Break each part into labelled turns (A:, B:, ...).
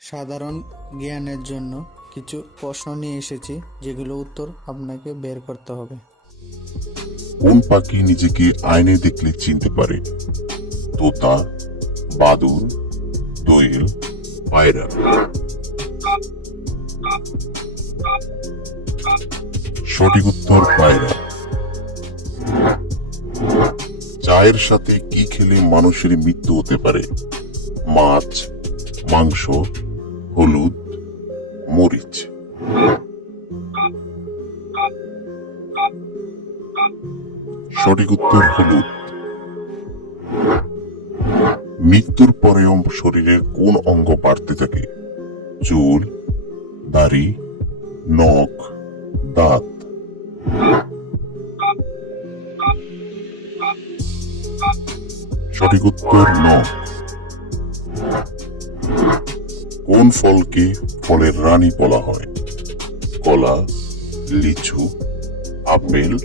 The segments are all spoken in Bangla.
A: সাধারণ জ্ঞানের জন্য কিছু প্রশ্ন নিয়ে এসেছি, যেগুলো উত্তর আপনাকে বের করতে হবে।
B: কোন পাখি নিজেকে আয়নে দেখলে চিনতে পারে? তোতা, বাদুর, দোয়েল, পায়রা। সঠিক উত্তর, পায়রা। চায়ের সাথে কি খেলে মানুষের মৃত্যু হতে পারে? মাছ, মাংস হলুদ, মরিচ। সঠিক উত্তর হলুদ। মৃত্যুর পরেও শরীরের কোন অঙ্গ বাড়তে থাকে? চুল, দাড়ি, নখ, দাঁত। সঠিক উত্তর নখ। কোন ফলকে ফলের রানী বলা হয়? কলা লিচু আপেল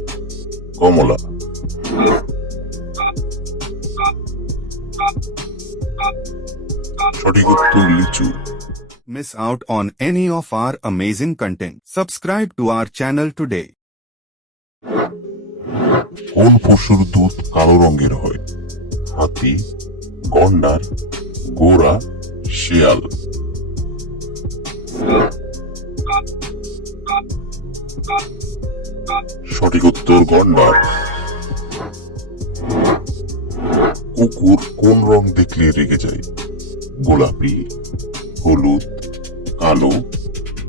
B: কমলা। সঠিক উত্তর লিচু।
C: Miss out on any of our amazing content. Subscribe to our channel today.
B: কোন পশুর দুধ কালো রঙের হয়? হাতি গন্ডার গোড়া শিয়াল। সঠিক উত্তর গন্ডার। কুকুর কোন রং দেখলে রেগে যায়? গোলাপি, হলুদ, কালো,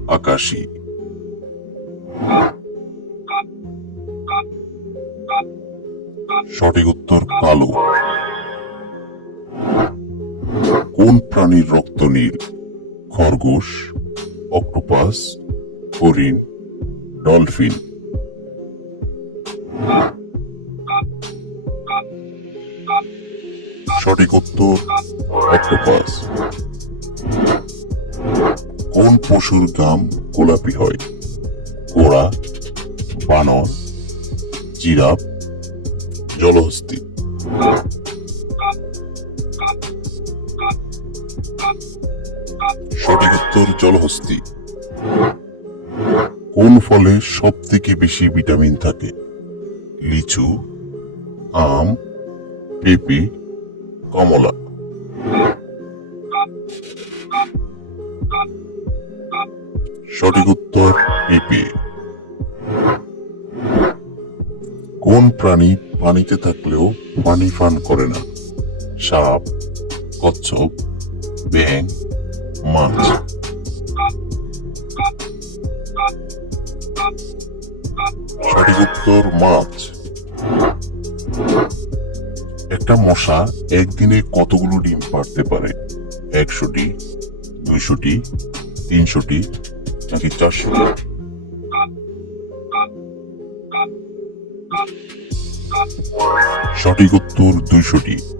B: আকাশী। সঠিক উত্তর কালো। কোন প্রাণীর রক্ত নীল? খরগোশ, অক্টোপাস, হরিণ। ডলফিন। সঠিক উত্তর, অক্টোপাস। কোন পশুর গাম গোলাপি হয়? ঘোড়া বানর, জিরাফ, জলহস্তি। সঠিক উত্তর, জলহস্তি। কোন ফলে সব থেকে বেশি ভিটামিন থাকে। লিচু, আম, পেঁপে, কমলা। সঠিক উত্তর, পেঁপে। কোন প্রাণী পানিতে থাকলেও পানি পান করে না? সাপ, কচ্ছপ ব্যাং মাছ। সঠিক মাছ। একটা মশা একদিনে কতগুলো ডিম পারতে পারে? একশোটি, দুইশোটি, তিনশোটি, নাকি চারশোটি? সঠিক উত্তর দুইশোটি।